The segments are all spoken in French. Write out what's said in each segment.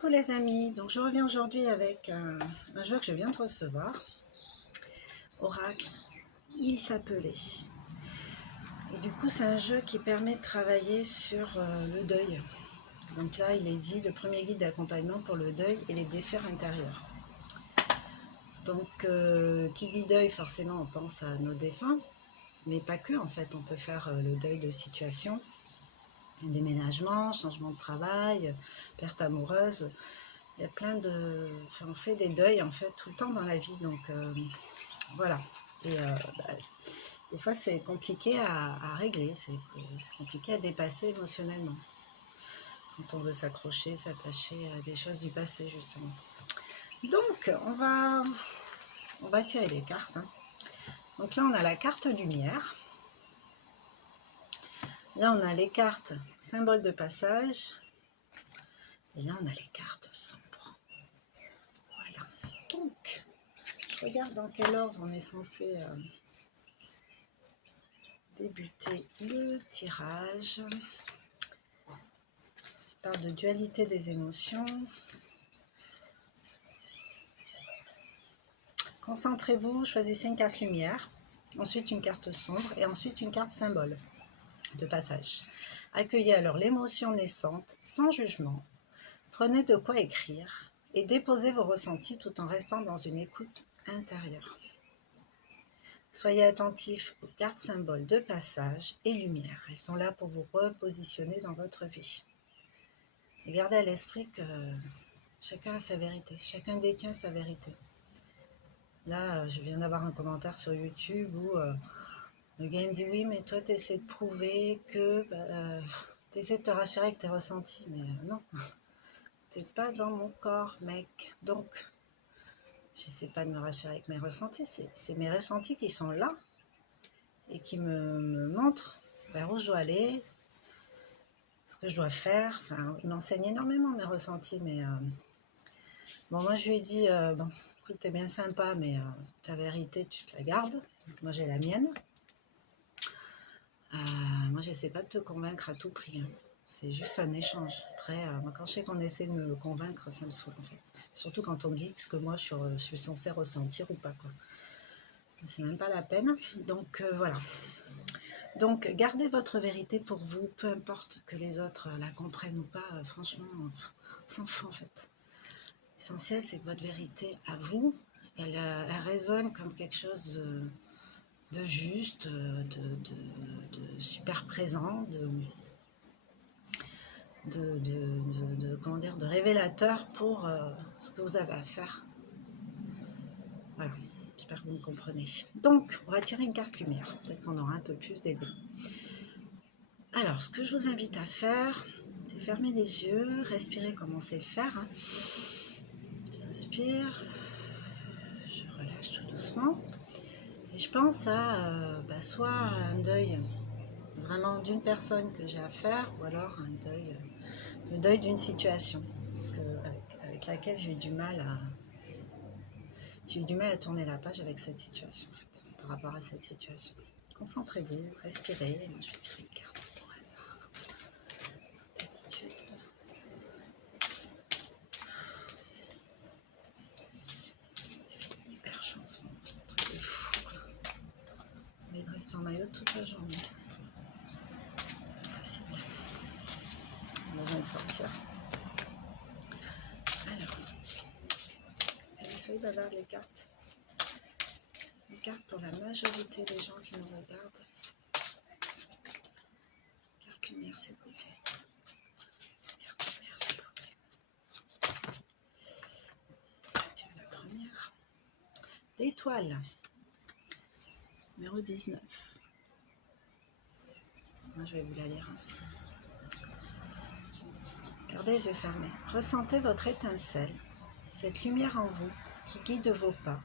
Coucou les amis, donc je reviens aujourd'hui avec un jeu que je viens de recevoir, Oracle, il s'appelait. Et du coup c'est un jeu qui permet de travailler sur le deuil. Donc là il est dit le premier guide d'accompagnement pour le deuil et les blessures intérieures. Donc qui dit deuil forcément on pense à nos défunts, mais pas que en fait, on peut faire le deuil de situation, déménagement, changement de travail, perte amoureuse. Il y a plein de... Enfin, on fait des deuils en fait tout le temps dans la vie, donc voilà. Et des fois c'est compliqué à régler, c'est compliqué à dépasser émotionnellement. Quand on veut s'accrocher, s'attacher à des choses du passé justement. Donc on va tirer des cartes. Hein. Donc là on a la carte lumière. Là on a les cartes symboles de passage. Et là on a les cartes sombres. Voilà. Donc je regarde dans quel ordre on est censé débuter le tirage. On parle de dualité des émotions. Concentrez-vous, choisissez une carte lumière, ensuite une carte sombre et ensuite une carte symbole de passage. Accueillez alors l'émotion naissante sans jugement. Prenez de quoi écrire et déposez vos ressentis tout en restant dans une écoute intérieure. Soyez attentifs aux cartes symboles de passage et lumière. Elles sont là pour vous repositionner dans votre vie. Et gardez à l'esprit que chacun a sa vérité, chacun détient sa vérité. Là, je viens d'avoir un commentaire sur YouTube où le gars me dit « Oui, mais toi, tu essaies de prouver que... tu essaies de te rassurer avec tes ressentis. » Mais non, t'es pas dans mon corps, mec. Donc, j'essaie pas de me rassurer avec mes ressentis. C'est mes ressentis qui sont là et qui me montrent vers où je dois aller, ce que je dois faire. Enfin, il m'enseigne énormément mes ressentis, mais... Bon, moi, je lui ai dit, bon, écoute, t'es bien sympa, mais ta vérité, tu te la gardes. Donc, moi, j'ai la mienne. Moi, je n'essaie pas de te convaincre à tout prix. Hein. C'est juste un échange. Après, moi, quand je sais qu'on essaie de me convaincre, ça me saoule, en fait. Surtout quand on me dit ce que moi, je suis censée ressentir ou pas, quoi. C'est même pas la peine. Donc, voilà. Donc, gardez votre vérité pour vous, peu importe que les autres la comprennent ou pas. Franchement, on s'en fout, en fait. L'essentiel, c'est que votre vérité à vous, elle résonne comme quelque chose de juste, de super présent, comment dire, de révélateur pour ce que vous avez à faire. Voilà, j'espère que vous me comprenez. Donc, on va tirer une carte lumière, peut-être qu'on aura un peu plus d'éléments. Alors, ce que je vous invite à faire, c'est fermer les yeux, respirer comme on sait le faire. Hein. J'inspire, je relâche tout doucement. Et je pense à soit un deuil vraiment d'une personne que j'ai à faire, ou alors le deuil d'une situation avec laquelle j'ai eu du mal à tourner la page avec cette situation, en fait, par rapport à cette situation. Concentrez-vous, respirez, et moi je vais tirer une carte au hasard. D'habitude. Hyper chaud en ce moment, un truc de fou. On va rester en maillot toute la journée. Impossible. On va de sortir. Alors, essayez d'avoir les cartes. Les cartes pour la majorité des gens qui nous regardent. Carte lumière, s'il vous plaît. Carte lumière, s'il vous plaît. Tiens, la première. L'étoile. Numéro 19. Moi, je vais vous la lire. Gardez les yeux fermés. Ressentez votre étincelle. Cette lumière en vous qui guide vos pas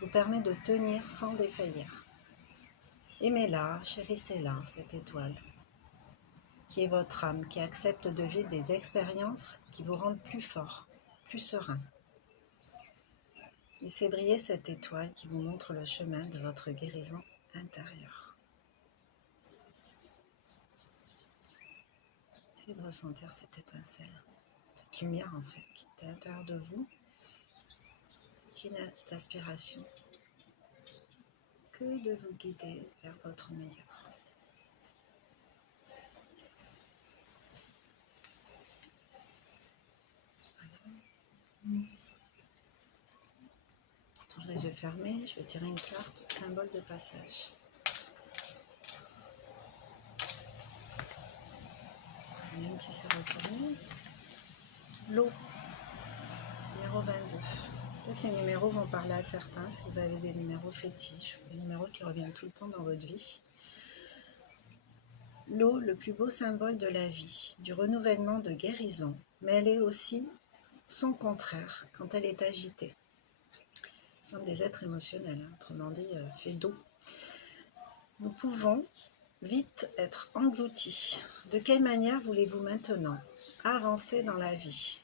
vous permet de tenir sans défaillir. Aimez-la, chérissez-la, cette étoile, qui est votre âme, qui accepte de vivre des expériences qui vous rendent plus fort, plus serein. Laissez briller cette étoile qui vous montre le chemin de votre guérison intérieure. Essayez de ressentir cette étincelle, cette cette lumière en fait qui est à l'intérieur de vous, qui n'a d'aspiration que de vous guider vers votre meilleur. Toujours les yeux fermés, je vais tirer une carte, symbole de passage. Même qui s'est retourné. L'eau, numéro 22. Peut-être les numéros vont parler à certains, si vous avez des numéros fétiches, des numéros qui reviennent tout le temps dans votre vie. L'eau, le plus beau symbole de la vie, du renouvellement, de guérison, mais elle est aussi son contraire quand elle est agitée. Nous sommes des êtres émotionnels, autrement dit, faits d'eau. Nous pouvons vite être engloutis. De quelle manière voulez-vous maintenant avancer dans la vie?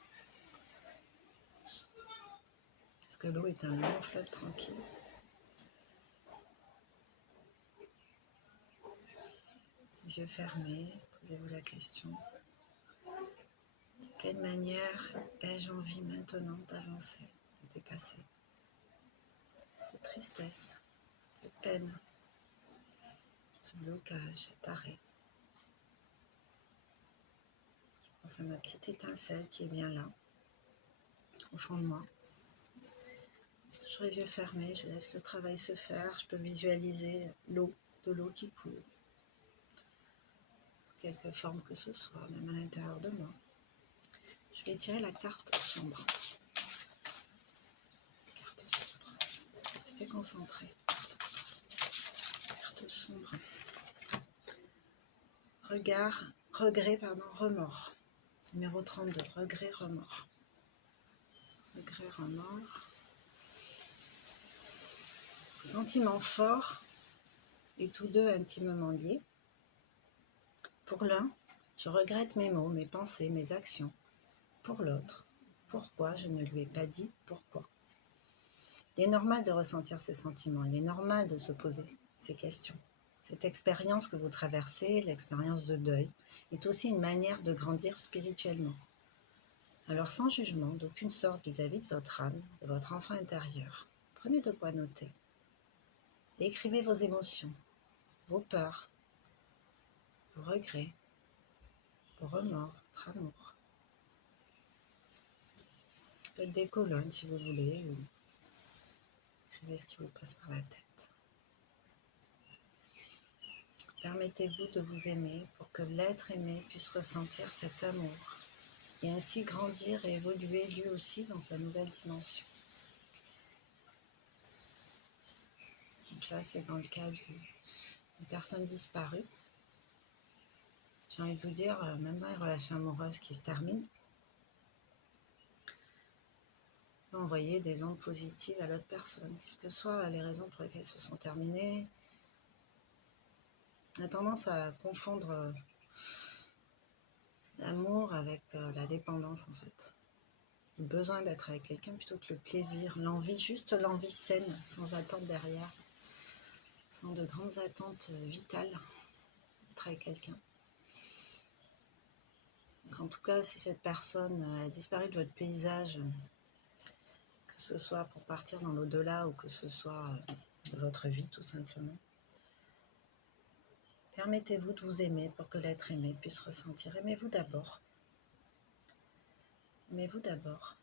Est-ce que l'eau est un long fleuve tranquille? Les yeux fermés, posez-vous la question. De quelle manière ai-je envie maintenant d'avancer, de dépasser cette tristesse, cette peine, ce blocage, cet arrêt? Je pense à ma petite étincelle qui est bien là, au fond de moi. Toujours les yeux fermés, je laisse le travail se faire. Je peux visualiser l'eau, de l'eau qui coule. Quelque forme que ce soit, même à l'intérieur de moi. Je vais tirer la carte sombre. Carte sombre. Restez concentré. Carte sombre. Regret, remords. Numéro 32, regret, remords. Regret, remords. Sentiments forts et tous deux intimement liés. Pour l'un, je regrette mes mots, mes pensées, mes actions. Pour l'autre, pourquoi je ne lui ai pas dit pourquoi. Il est normal de ressentir ces sentiments, il est normal de se poser ces questions. Cette expérience que vous traversez, l'expérience de deuil, est aussi une manière de grandir spirituellement. Alors sans jugement d'aucune sorte vis-à-vis de votre âme, de votre enfant intérieur, prenez de quoi noter. Et écrivez vos émotions, vos peurs, vos regrets, vos remords, votre amour. Faites des colonnes si vous voulez, ou écrivez ce qui vous passe par la tête. Permettez-vous de vous aimer pour que l'être aimé puisse ressentir cet amour et ainsi grandir et évoluer lui aussi dans sa nouvelle dimension. Donc là, c'est dans le cas d'une personne disparue. J'ai envie de vous dire, même dans les relations amoureuses qui se terminent, on peut envoyer des ondes positives à l'autre personne, quelles que soient les raisons pour lesquelles elles se sont terminées. On a tendance à confondre l'amour avec la dépendance en fait. Le besoin d'être avec quelqu'un plutôt que le plaisir, l'envie, juste l'envie saine, sans attente derrière, sans de grandes attentes vitales d'être avec quelqu'un. Donc, en tout cas, si cette personne a disparu de votre paysage, que ce soit pour partir dans l'au-delà ou que ce soit de votre vie tout simplement, permettez-vous de vous aimer pour que l'être aimé puisse ressentir. Aimez-vous d'abord. Aimez-vous d'abord.